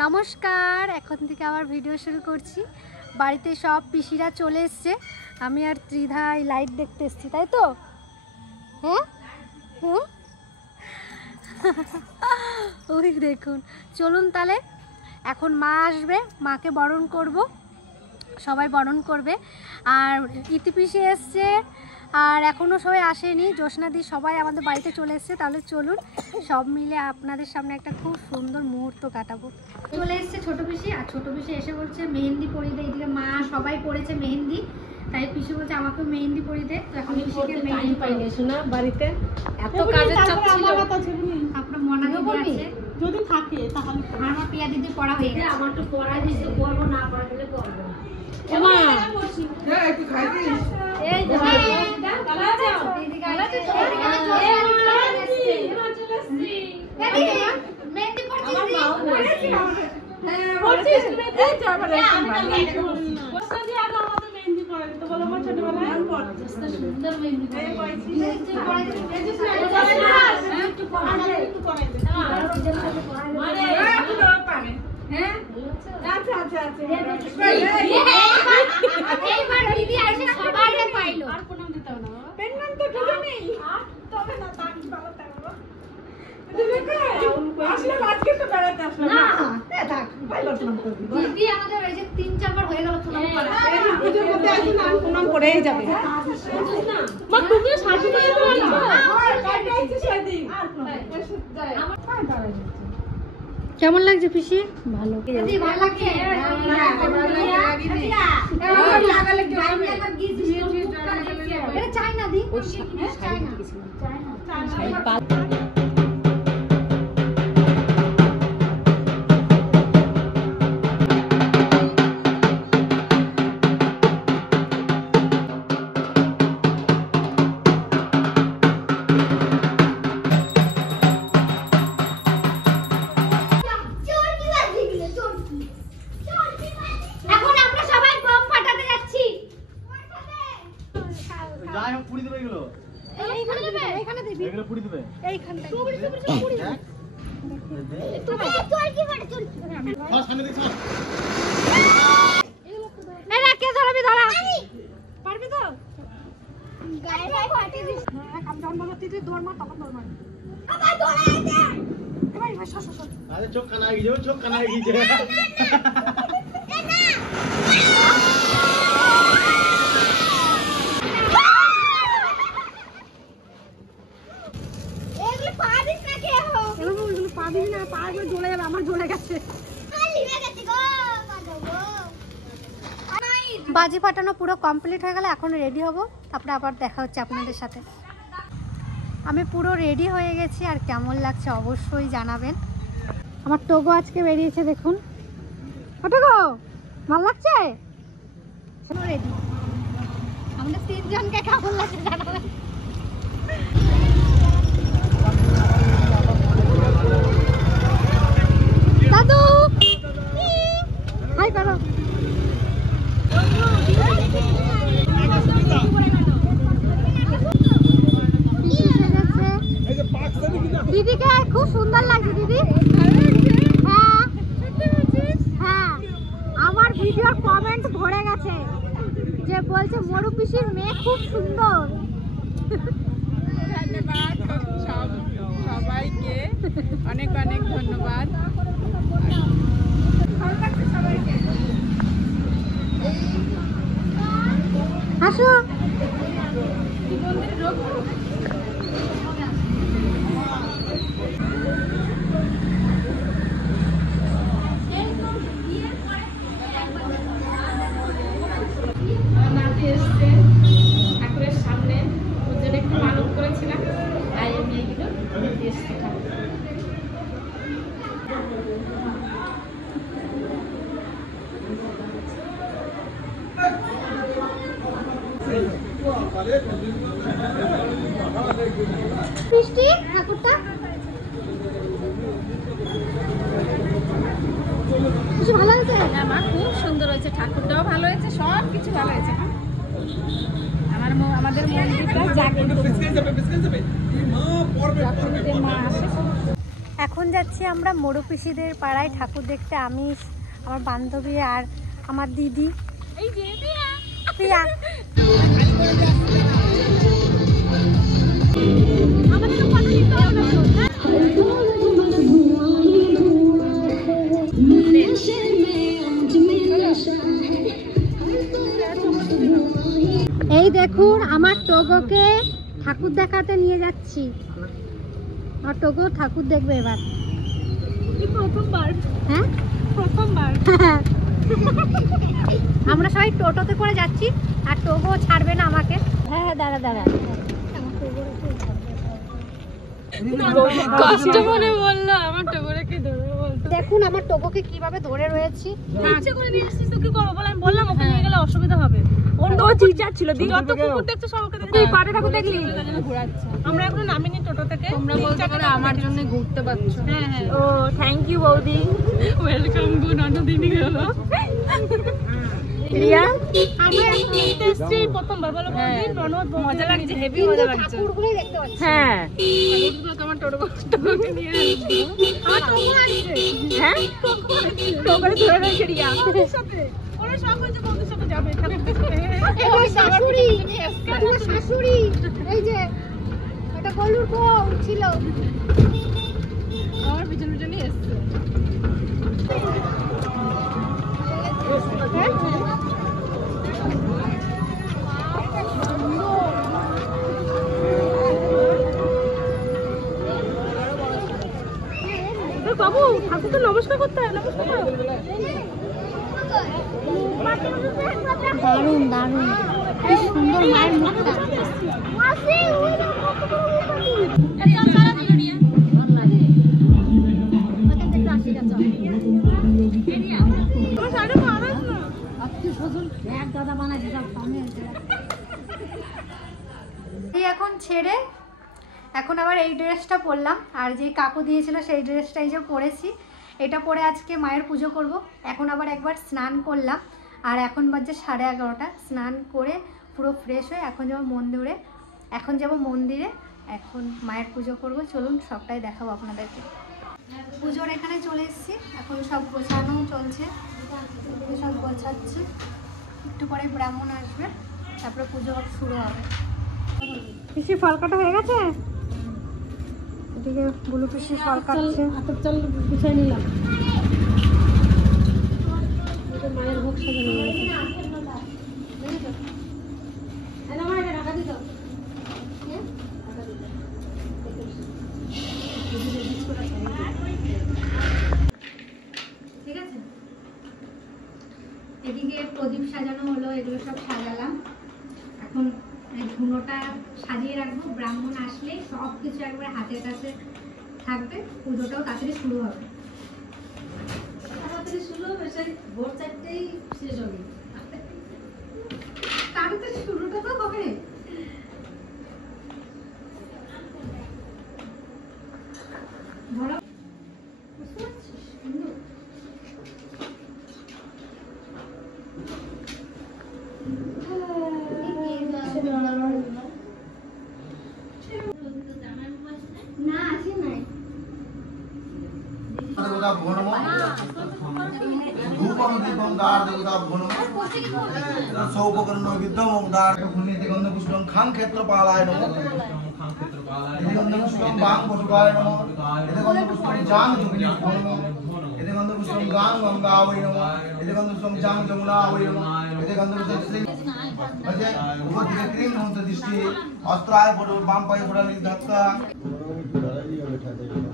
নমস্কার, এখন থেকে আবার ভিডিও শুরু করছি। বাড়িতে সব পিসিরা চলে এসছে, আমি আর ত্রিধা লাইট দেখতে এসছি, তাই তো? হ্যাঁ হ্যাঁ ওই দেখুন, চলুন তাহলে এখন মা আসবে, মাকে বরণ করব, সবাই বরণ করবে। আর ইতি পিসি এসছে, আর এখনও সবাই আসেনি, জ্যোৎস্নাদি সবাই আমাদের বাড়িতে চলে এসছে। তাহলে চলুন সব মিলে আপনাদের সামনে একটা খুব সুন্দর মুহূর্ত কাটাবো। চলে এসছে ছোটো পিসি, আর ছোটো পিসি এসে বলছে মেহেন্দি পরিয়ে দে। এদিকে মা সবাই পড়েছে মেহেন্দি, তাই পিসি বলছে আমাকেও মেহেন্দি পরিয়ে দে। তো এখন পিসিকে মেহেন্দি পাইনি শোনা, বাড়িতে এত কাজের চাপ ছিল। আপনার মনা দিদি আছে, যদি থাকে তাহলে আমার পিয়া দিদি পড়া হয়ে গেছে। আমার তো পড়া দিতে করবো, না পড়া দিলে করবো। মা একটু খাই দিস। এই যে গালা যাও দিদি, গালা তো মেহেন্দি পড়ছি আমার মাও বলছে। হ্যাঁ পড়ছিস এই তো আবার একদম ভালো বসা দিয়ে আলো আমাদের মেহেন্দি পড়া দিতে বলো। আমার ছোটবেলায় আমি পড়ছি, সুন্দর মেহেন্দি পড়া পড়ছি। এই যে পড়া দিতে একটু পড়া একটু পড়াই দে। মানে একটু পারে। হ্যাঁ আচ্ছা আচ্ছা আচ্ছা, এইবার দিদি আসে সবাইকে পাইলো। আর প্রণাম দিতে হবে না, প্রণাম তো ঢুকে নেই আর তবে না তাক ভালো থাকবো। দিদি আসলে আজকে তো বেড়াতে আসলো না, থাক ভালো প্রণাম করবি। দিদি আমাদের এই যে 3-4 বার হয়ে গেল প্রণাম করা, পুজোর মধ্যে আসলে নাম প্রণাম করেই যাবে। বুঝছিস না মা, তুমি শাড়ি পরে আসবে আর কাটাইছি শাড়ি আর প্রণাম এসে যায় আমার পায়ে দাঁড়াই। কেমন লাগছে পিসি? ভালো দিদি, ভালো লাগছে। চাই না দি, চাই না। চোখ কানা গিয়ে চোখ কানা গিয়ে বাজি ফাটানো পুরো কমপ্লিট হয়ে গেলে এখন রেডি হব, তারপরে আবার দেখা হচ্ছে আপনাদের সাথে। আমি পুরো রেডি হয়ে গেছি, আর কেমন লাগছে অবশ্যই জানাবেন। আমার টোগো আজকে বেরিয়েছে, দেখুন। টোগো ভালো লাগছে? রেডি আমাদের 3 জনকে কেমন লাগছে জানাবেন। দাদু হাই করো। দিদিকে খুব সুন্দর লাগছে দিদি। হ্যাঁ হ্যাঁ, আমার ভিডিওর কমেন্ট ভরে গেছে, যে বলছে মরু পিসির মেয়ে খুব সুন্দর। ধন্যবাদ সবাইকে, অনেক অনেক ধন্যবাদ। আসো ঠাকুরের সামনে ওদের একটু মানত করেছিলাম, তাই আমি এগুলো এসেছি। বৃষ্টি ঠাকুরটা ভালো হয়েছে। আমার খুব সুন্দর হয়েছে, ঠাকুরটাও ভালো হয়েছে, সব কিছু ভালো হয়েছে। আমাদের মন্দিরটা জাগ্রত, মা আসে। এখন যাচ্ছি আমরা মোড়ু পিসিদের পাড়ায় ঠাকুর দেখতে, আমি, আমার বান্ধবী আর আমার দিদি প্রিয়া। এই দেখুন আমার টোগোকে ঠাকুর দেখাতে নিয়ে যাচ্ছি, আর টোগো ঠাকুর দেখবে এবার। প্রথমবার। হ্যাঁ প্রথমবার। আমরা সবাই টোটোতে করে যাচ্ছি আর টোগো ছাড়বে না আমাকে। হ্যাঁ হ্যাঁ দাঁড়া দাঁড়া, কষ্ট মনে বললো আমার টোগোকে ধরে বলতো। দেখুন আমার টোগোকে কিভাবে ধরে রয়েছি। ইচ্ছে করে নিয়ে এসেছিস তো কি করবো বল, আমি বললাম ওকে নিয়ে গেলে অসুবিধা হবে। অন্য চিৎকার ছিল যত কুকুর দেখছো সবকে তুই পাড়ে ঠাকুর দেখলি ঘোরাচ্ছে। আমরা এখন নামিনি টোটো থেকে, আমরা বলতে করে আমার জন্য ঘুরতে পারছো। হ্যাঁ হ্যাঁ, ও থ্যাংক ইউ বৌদি, ওয়েলকাম। গুড অন্যদিনই গেল রিয়া। আমরা এখন নিতে এসেছি প্রথমবার, বলো বৌদি। প্রণব মজা লাগছে, হেভি মজা লাগছে। ঠাকুরগুলোই দেখতে পাচ্ছি। হ্যাঁ তোমার টোটোকে নিয়ে আসবে। আমার টোটো আসছে। হ্যাঁ টোটোকে ধরে রেখে রিয়া সাথে ওরা সব হচ্ছে বৌদির সাথে যাবে। এই শাশুড়ি, তোমার শাশুড়ি, এই যে এটা গলুর বউ ছিল, আমার পিছন পিছনই এসছে। বাবু ঠাকুরকে নমস্কার করতে হয়, নমস্কার করো। দারুণ দারুণ, কি সুন্দর মায়ের মুখটা। এখন ছেড়ে এখন আবার এই ড্রেসটা পরলাম, আর যে কাকু দিয়েছিল সেই ড্রেসটাই যে পরেছি, এটা পরে আজকে মায়ের পুজো করব। এখন আবার একবার স্নান করলাম, আর এখন বাজে 11:30। স্নান করে পুরো ফ্রেশ হয়ে এখন যাব মন্দিরে, এখন মায়ের পুজো করব। চলুন সবটাই দেখাবো আপনাদেরকে। পুজোর এখানে চলে এসেছি, এখন সব গোছানো চলছে, সব গোছাচ্ছে। একটু পরে ব্রাহ্মণ আসবে, তারপরে পুজো শুরু হবে। পিসি ফল কাটা হয়ে গেছে, এদিকে বুলু পিসি ফল কাটছে। চাল গুছিয়ে নিলাম। মায়ের ভোগ সাজানো হয়েছে। ঠিক আছে, এদিকে প্রদীপ সাজানো হলো, এগুলো সব সাজালাম। এখন ধুনোটা সাজিয়ে রাখবো, ব্রাহ্মণ আসলে সব কিছু একবারে হাতের কাছে থাকবে, পুজোটাও তাড়াতাড়ি শুরু হবে। তাড়াতাড়ি শুরু হবে, সেই ভোর 4টেই শেষ হবে। তাড়াতাড়ি শুরুটা তো হবে। ধরো বুঝতে পারছিস? না আসে নাই। ক্ষেত্রপালায় নমঃ পুষ্পম বাং পশুপায় নমঃ পুষ্পম জাং পুষ্পম গাং গঙ্গা ওই নমঃ পুষ্পম জাং যমুনা ওই নমঃ পুষ্পম শ্রী উপদিকে ক্রিম মন্ত্র দৃষ্টি অস্ত্রায় পড়ো বাম পায়ে পড়ালি ধাক্কা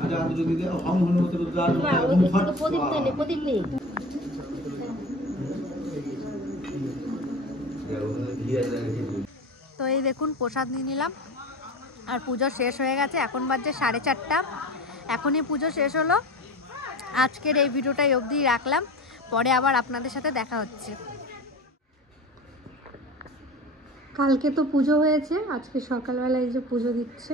আজাদ যদি দে অম হনুমত রুদ্রাজ ওম ফট প্রদীপ নেই। তো এই দেখুন প্রসাদ নিয়ে নিলাম, আর পুজো শেষ হয়ে গেছে। এখন বাজে 4:30, এখনই পুজো শেষ হলো। আজকের এই ভিডিওটা অবধি রাখলাম, পরে আবার আপনাদের সাথে দেখা হচ্ছে। কালকে তো পুজো হয়েছে, আজকে সকালবেলা এই যে পুজো দিচ্ছে।